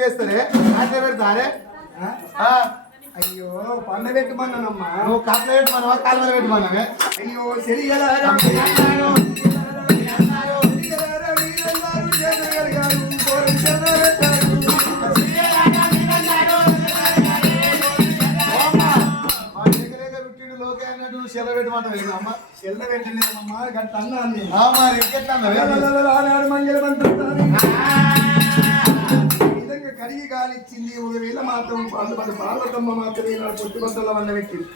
చేస్తారే అట్లా పెడతారే అయ్యో పండ పెట్టమన్నానమ్మా నువ్వు కట్ల పెట్టమన్నావా కాలు మీద పెట్టమన్నావే అయ్యో సరిగల సెల్ల పెట్టమంటావు అమ్మ సెల్ల పెట్టలేదమ్మా గట్ట అన్నాన్ని మరి ఇంకెట్లా విధంగా కడిగి కాలిచ్చింది ఒకవేళ మాత్రం పార్వతమ్మ మాత్రమే పొత్తి బట్టల వండ పెట్టింది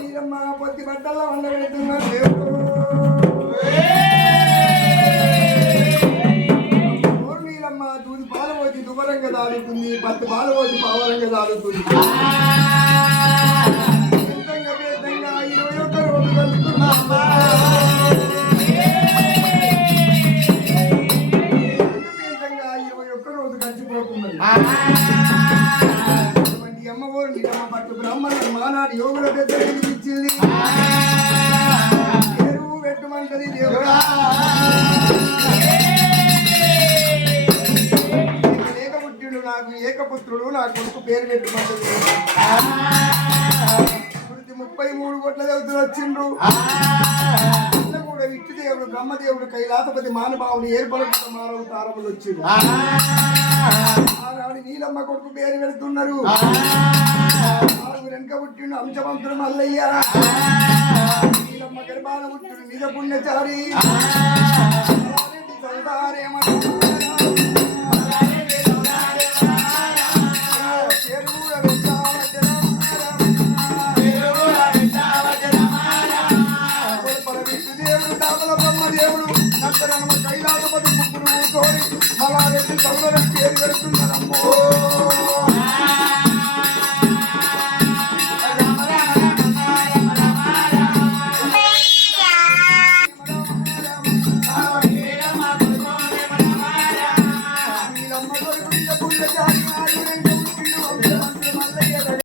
మీరమ్మ పొత్తి బట్టల వండ పెడుతున్నారు మీరమ్మ దూది పాల పోసి దుబరంగా దాడుతుంది పత్తి పాల పోసి పావరంగా దాడుతుంది అమ్మవారు నిజమ్మ పట్టు బ్రహ్మణ మానాడు యోగుల దగ్గర ఇచ్చింది ఎరువు పెట్టుమంటది దేవుడా ఏకపుత్రుడు నాకు ఏకపుత్రుడు నా కొడుకు పేరు పెట్టుమంటది 33 కోట్ల దేవతలు వచ్చిండ్రు కూడా విష్ణుదేవుడు బ్రహ్మదేవుడు కైలాసపతి మానభావుడు ఏర్పడుతున్న మానవ తారములు వచ్చిండు ఆనాడు నీలమ్మ కొడుకు పేరు పెడుతున్నారు వెనక పుట్టిండు అంశవంతుడు మల్లయ్య నీలమ్మ గర్భాన పుట్టిండు నిజ పుణ్యచారి బ్రహ్మదేవుడు నత్తరమ్మ కైలాసపతి ముగ్గురు తోడి మలారెడ్డి సౌదరం పేరు పెడుతున్నారమ్మో నీలమ్మ కొడుకు నిజ పుణ్యచారి